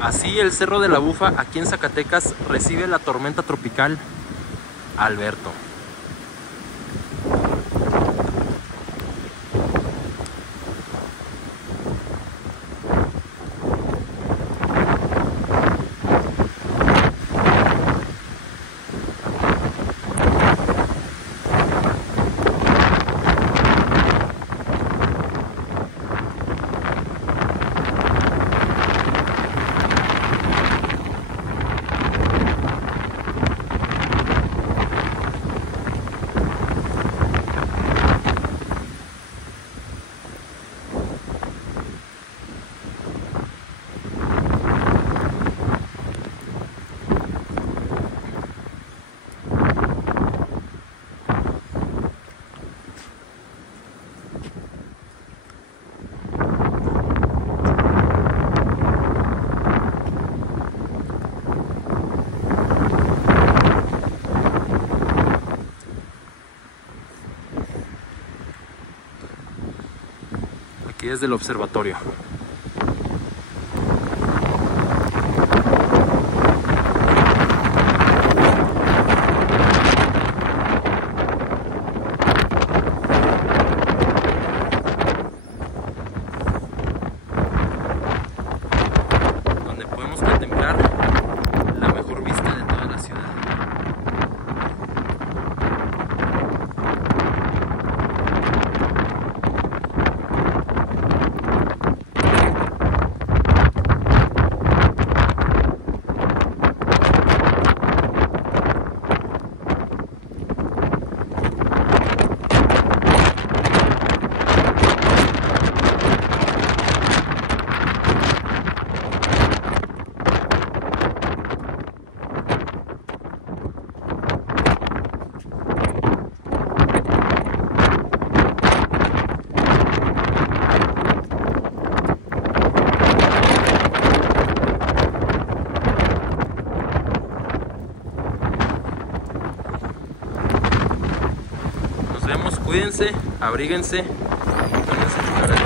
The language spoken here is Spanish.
Así el Cerro de la Bufa aquí en Zacatecas recibe la tormenta tropical Alberto. Aquí desde el observatorio. Donde podemos contemplar la mejor vista de toda la ciudad. Cuídense, abríguense, pónganse